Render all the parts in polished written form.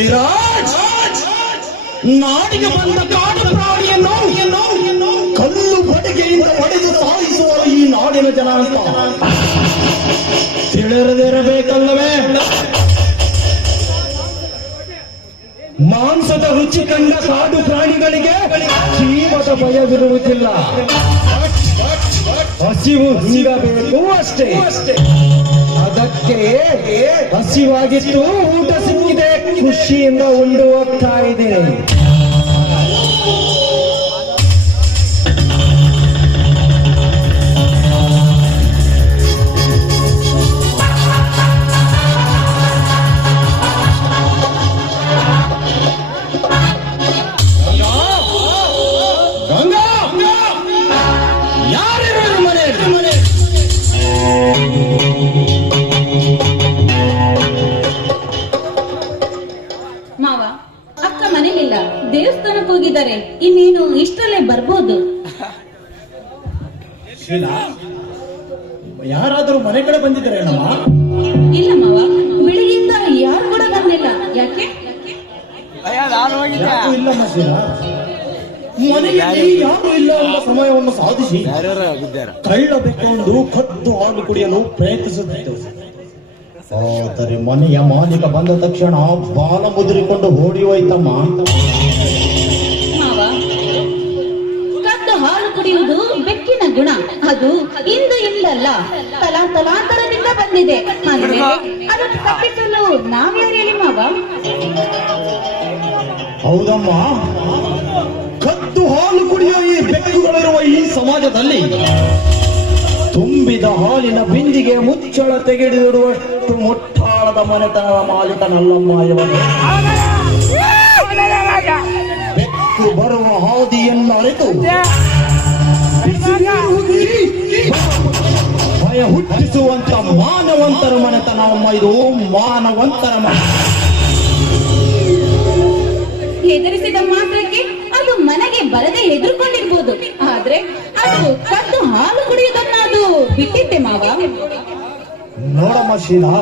ವಿರಾಜ್, ನಾಡಿಗೆ ಬಂದ ಕಾಡು ಪ್ರಾಣಿಯನ್ನು ಕಲ್ಲು ಬಡಿಗೆಯಿಂದ ಹೊಡೆದು ಸಾಯಿಸುವ ಈ ನಾಡಿನ ಜನ ಅಂತ ತಿಳಿಯದಿರಬೇಕಲ್ಲವೇ? ಮಾಂಸದ ರುಚಿ ಕಂಡ ಕಾಡು ಪ್ರಾಣಿಗಳಿಗೆ ಜೀವದ ಭಯವಿರುವುದಿಲ್ಲ. ಹಸಿವು ಹೀಗಬೇಕು ಅಷ್ಟೇ. ಅದಕ್ಕೆ ಹಸಿವಾಗಿತ್ತು, ಊಟ ಸಿಕ್ಕಿದೆ, ಖುಷಿಯಿಂದ ಉಂಡು ಹೋಗ್ತಾ ಇದೆ. ಮಾವ, ಅಕ್ಕ ಮನೇಲಿಲ್ಲ, ದೇವಸ್ಥಾನಕ್ಕೆ ಹೋಗಿದ್ದಾರೆ. ಇನ್ನೇನು ಇಷ್ಟರಲ್ಲೇ ಬರ್ಬೋದು. ಯಾರಾದರೂ ಮನೆ ಕಡೆ ಬಂದಿದ್ದಾರೆ? ಇಲ್ಲ ಮಾವ, ಬೆಳಿಗ್ಗೆಯಿಂದ ಯಾರು ಕೂಡ ಬಂದಿಲ್ಲ. ಯಾಕೆ? ಇಲ್ಲಮ್ಮ ಶೀಲಾ, ಮನೆಯಲ್ಲಿ ಯಾರು ಇಲ್ಲ ಎಂಬ ಸಮಯವನ್ನು ಸಾಧಿಸಿ ಕಳ್ಳ ಬೆಕ್ಕೊಂದು ಕದ್ದು ಹಾಲು ಕುಡಿಯಲು ಪ್ರಯತ್ನಿಸುತ್ತಿತ್ತು. ಆದರೆ ಮನೆಯ ಮಾಲೀಕ ಬಂದ ತಕ್ಷಣ ಬಾಲ ಮುದುರಿಕೊಂಡು ಓಡಿ ಹೋಯ್ತಮ್ಮ. ಮಾವ, ಕದ್ದು ಹಾಲು ಕುಡಿಯುವುದು ಬೆಕ್ಕಿನ ಗುಣ. ಅದು ಇಂದು ಇಲ್ಲಲ್ಲ, ತಲಾಂತರದಿಂದ ಬಂದಿದೆ. ಅದನ್ನು ತಪ್ಪಿಸಲು ನಾವ್ಯಾರು ಹೇಳಿ ಮಾವ? ಹೌದಮ್ಮ, ಕದ್ದು ಹಾಲು ಕುಡಿಯೋ ಈ ಬೆಕ್ಕುಗಳಿರುವ ಈ ಸಮಾಜದಲ್ಲಿ ತುಂಬಿದ ಹಾಲಿನ ಬಿಂದಿಗೆ ಮುಚ್ಚಳ ತೆಗೆದಿಡುವಷ್ಟು ಮುಟ್ಟಾಳದ ಮನೆತನದ ಮಾಲೀಕನಲ್ಲಮ್ಮ ಇವನು. ಬೆಕ್ಕು ಬರುವ ಹಾದಿಯನ್ನು ಅರಿತು ಭಯ ಹುಟ್ಟಿಸುವಂತ ಮಾನವಂತರ ಮನೆತನ ಅಮ್ಮ ಇದು, ಮಾನವಂತರ ಮನೆ. ಹೆದರಿಸಿದ ಮಾತ್ರಕ್ಕೆ ಅದು ಮನೆಗೆ ಬರದೆ ಹೆದರ್ಕೊಂಡಿರ್ಬೋದು, ಆದ್ರೆ ಅದು ಕದ್ದು ಹಾಲು ಕುಡಿಯುವುದನ್ನ ಅದು ಬಿಟ್ಟಿದ್ದೆ ಮಾವ. ನೋಡಮ್ಮ ಶೀಲಾ,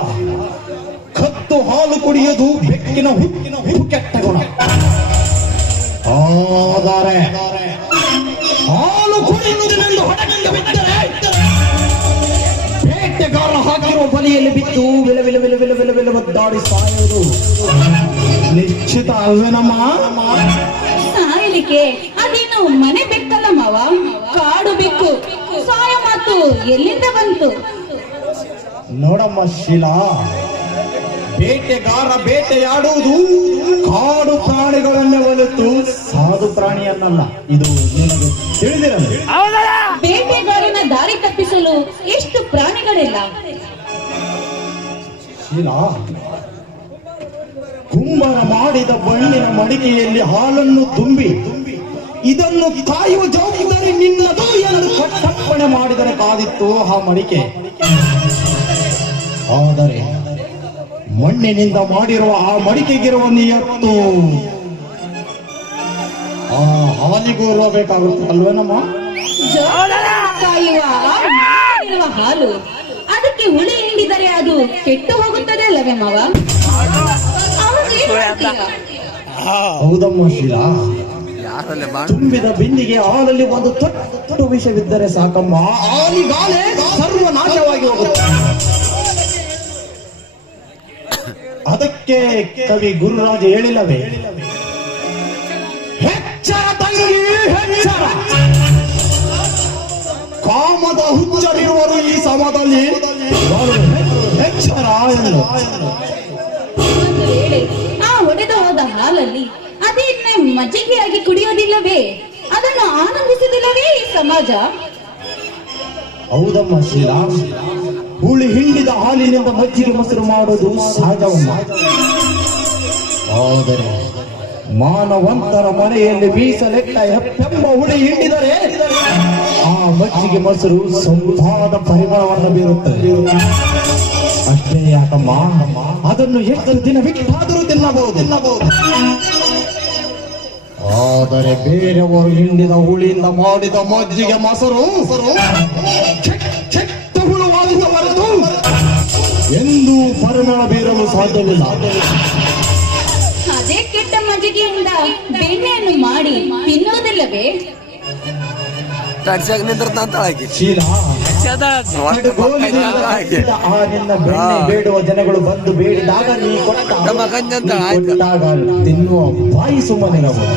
ಕದ್ದು ಹಾಲು ಕುಡಿಯೋದು ಬೆಕ್ಕಿನ ಹುಟ್ಟು ಕೆಟ್ಟ ಗುಣ. ಆದರೆ ಹಾಲು ಕುಡಿಯುವುದೆಂದು ಹೊಡೆಗಂಡು ಬಿದ್ದರೆ ಬೇಟೆಗಾರ ಹಾಕಿರುವ ಬಲಿಯಲ್ಲಿ ಬಿದ್ದು ವಿಲ ವಿಲ ವಿಲ ವಿಲ ವಿಲ ವಿಲ ಒದ್ದಾಡಿ ಸಾಯುವುದು ನಿಶ್ಚಿತ ಅಲ್ವೇನಮ್ಮ? ಸಾಯಲಿಕ್ಕೆ ಅದೇನು ಮನೆ ಬೆಕ್ಕಲ್ಲ ಮಾವ, ಕಾಡು ಬೆಕ್ಕು. ಸಾಯ ಮಾತು ಎಲ್ಲಿಂದ ಬಂತು? ನೋಡಮ್ಮ ಶೀಲಾ, ಬೇಟೆಗಾರ ಬೇಟೆಯಾಡುವುದು ಕಾಡು ಪ್ರಾಣಿಗಳನ್ನೇ ಹೊರತು ಸಾಧು ಪ್ರಾಣಿಯನ್ನಲ್ಲ. ಇದು ನಿನಗೆ ತಿಳಿದಿರಲಿ. ಬೇಟೆಗಾರನ ದಾರಿ ತಪ್ಪಿಸಲು ಎಷ್ಟು ಪ್ರಾಣಿಗಳಿಲ್ಲ. ಶೀಲಾ, ಕುಂಬಾರ ಮಾಡಿದ ಬಣ್ಣಿನ ಮಡಿಕೆಯಲ್ಲಿ ಹಾಲನ್ನು ತುಂಬಿ ಇದನ್ನು ಕಾಯುವ ಜವಾಬ್ದಾರಿ ನಿನ್ನದು ಎಂದು ಕಟ್ಟಪ್ಪಣೆ ಮಾಡಿದರೆ ಕಾದಿತ್ತು ಆ ಮಡಿಕೆ. ಆದರೆ ಮಣ್ಣಿನಿಂದ ಮಾಡಿರುವ ಆ ಮಡಿಕೆಗಿರುವ ನಿಯತ್ತು ಆ ಹಾಲಿಗೂ ಇರಬೇಕಾಗುತ್ತೆ ಅಲ್ವೇನಮ್ಮ? ಕಾಯುವ ಹಾಲು ಅದಕ್ಕೆ ಹುಳಿ ಹಿಂಡಿದರೆ ಅದು ಕೆಟ್ಟು ಹೋಗುತ್ತದೆ ಅಲ್ಲವೇ ಮಾವ? ಹೌದಮ್ಮ ಶೀಲಾ, ತುಂಬಿದ ಬಿಂದಿಗೆ ಹಾಲಲ್ಲಿ ಒಂದು ತೊಟ್ಟು ವಿಷವಿದ್ದರೆ ಸಾಕಮ್ಮ, ಹಾಲಿಗಾಲೆ ಸರ್ವನಾಶವಾಗಿ ಹೋಗುತ್ತೆ. ಅದಕ್ಕೆ ಕವಿ ಗುರುರಾಜ ಹೇಳಿಲ್ಲವೇ, ಹೆಚ್ಚರ ತಂಗಿ ಹೆಚ್ಚರ, ಕಾಮದ ಹುಚ್ಚರಿರುವರು ಈ ಸಮದಲ್ಲಿ ಹೆಚ್ಚರ ಎಂದು. ಒಂದು ವೇಳೆ ಆ ಒಡೆದು ಹೋದ ಹಾಲಲ್ಲಿ ಅದೇನೆ ಮಜ್ಜಿಗೆಯಾಗಿ ಕುಡಿಯೋದಿಲ್ಲವೇ? ಅದನ್ನು ಆನಂದಿಸುವುದಿಲ್ಲವೇ ಈ ಸಮಾಜ? ಹೌದಮ್ಮ ಶೀಲಾ, ಹುಳಿ ಹಿಂಡಿದ ಹಾಲಿನಿಂದ ಮಜ್ಜಿಗೆ ಮೊಸರು ಮಾಡೋದು ಸಹಜವಮ್ಮ. ಆದರೆ ಮಾನವಂತರ ಮನೆಯಲ್ಲಿ ಬೀಸಲೆಟ್ಟ ಹೆಪ್ಪೆಂಬ ಹುಳಿ ಹಿಂಡಿದರೆ ಆ ಮಜ್ಜಿಗೆ ಮೊಸರು ಸಂಪಾದ ಪರಿಮಳವನ್ನು ಬೀರುತ್ತದೆ. ಅಷ್ಟೇ ಯಾಕಮ್ಮ, ಅದನ್ನು ಎಷ್ಟು ದಿನ ಬಿಟ್ಟಾದರೂ ತಿನ್ನಬಹುದು. ಆದರೆ ಬೇರೆಯವರು ಹಿಂಡಿದ ಹುಳಿಯಿಂದ ಮಾಡಿದ ಮಜ್ಜಿಗೆ ಮೊಸರು ಚೆಟ್ಟ ಹುಳುವಾಗುವ ಹೊರತು ಎಂದೂ ಪರಿಮಳ ಬೀರಲು ಸಾಧ್ಯವಿಲ್ಲ. ಇಟ್ಟ ಮಜ್ಜಿಗೆಯಿಂದ ಬೆಣ್ಣೆಯನ್ನು ಮಾಡಿ ತಿನ್ನುವುದಿಲ್ಲವೇ? ಶೀಲ ಕಡುಗೋಲಿನಿಂದ ಕಟ್ಟಿದ ಆ ನಿನ್ನ ಬೆಣ್ಣೆ ಬೇಡುವ ಜನಗಳು ಬಂದು ಬೇಡಿದಾಗ ನೀ ಕೊಟ್ಟಾಗ ತಿನ್ನುವ ಬಾಯಿ ಸುಮ್ಮನಿರಬಹುದು.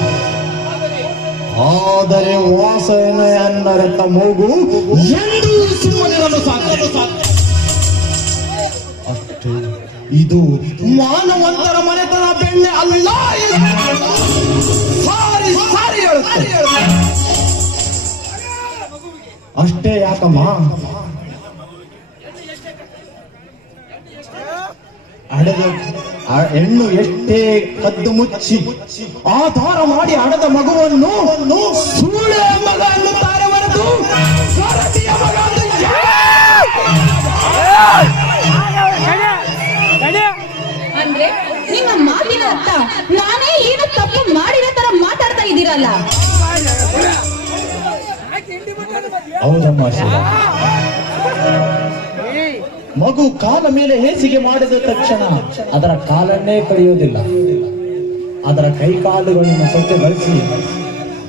ಆದರೆ ವಾಸನೆ ಅನ್ನರತ ಮೂಗು ಎಂದೂ ಸುಮ್ಮನಿರಲು ಸಾಧ್ಯ. ಅಷ್ಟೇ, ಇದು ಮಾನವಂತರ ಮನೆತನ ಬೆಣ್ಣೆ ಅಲ್ಲ. ಸಾರಿ ಸಾರಿ ಹೇಳುತ್ತೆ. ಅಷ್ಟೇ ಯಾಕಮ್ಮ, ಹೆಣ್ಣು ಎಷ್ಟೇ ಕದ್ದು ಮುಚ್ಚಿ ಆಧಾರ ಮಾಡಿ ಅಡದ ಮಗುವನ್ನು ಸೂಳೆ ಮಗ ಅನ್ನುತ್ತಾರೆ ಹೊರತು ಸರತಿಯ ಮಗ ಅಂದ್ರೆ ನಿಮ್ಮ ಮಾತಿನ ಅರ್ಥ ನಾನೇ ಏನು ತಪ್ಪು ಮಾಡಿದ ತರ ಮಾತಾಡ್ತಾ ಇದ್ದೀರಲ್ಲ. ಹೌದಮ್ಮ ಶಿವ, ಮಗು ಕಾಲ ಮೇಲೆ ಹೇಸಿಗೆ ಮಾಡಿದ ತಕ್ಷಣ ಅದರ ಕಾಲನ್ನೇ ಕಳೆಯುವುದಿಲ್ಲ. ಅದರ ಕೈ ಕಾಲುಗಳನ್ನು ಸ್ವಚ್ಛಗೊಳಿಸಿ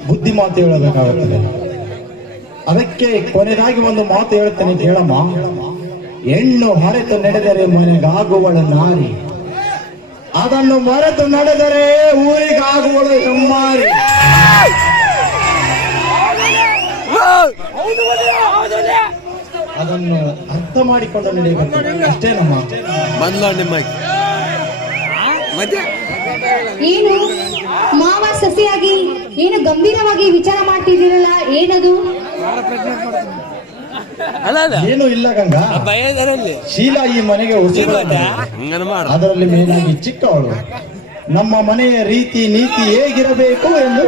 ಬುದ್ಧಿ ಮಾತು ಹೇಳಬೇಕಾಗುತ್ತದೆ. ಅದಕ್ಕೆ ಕೊನೆಯದಾಗಿ ಒಂದು ಮಾತು ಹೇಳ್ತೇನೆ ಕೇಳಮ್ಮ. ಹೆಣ್ಣು ಮರೆತು ನಡೆದರೆ ಮನೆಗಾಗುವಳು ನಾರಿ, ಅದನ್ನು ಮರೆತು ನಡೆದರೆ ಊರಿಗಾಗುವಳು ಹೆಮ್ಮಾರಿ. ಅದನ್ನು ಅರ್ಥ ಮಾಡಿಕೊಂಡು ನಡೆಯಬೇಕು. ಅಷ್ಟೇ ನಮ್ಮ ಏನು ಮಾವ ಸಸಿಯಾಗಿ ಏನು ಗಂಭೀರವಾಗಿ ವಿಚಾರ ಮಾಡ್ತಿದ್ದೀರಲ್ಲ, ಏನದು? ಏನು ಇಲ್ಲ ಗಂಗಾ, ಶೀಲ ಈ ಮನೆಗೆ ಅದರಲ್ಲಿ ಮೇನಾಗಿ ಚಿಕ್ಕವಳು. ನಮ್ಮ ಮನೆಯ ರೀತಿ ನೀತಿ ಹೇಗಿರಬೇಕು ಎಂದು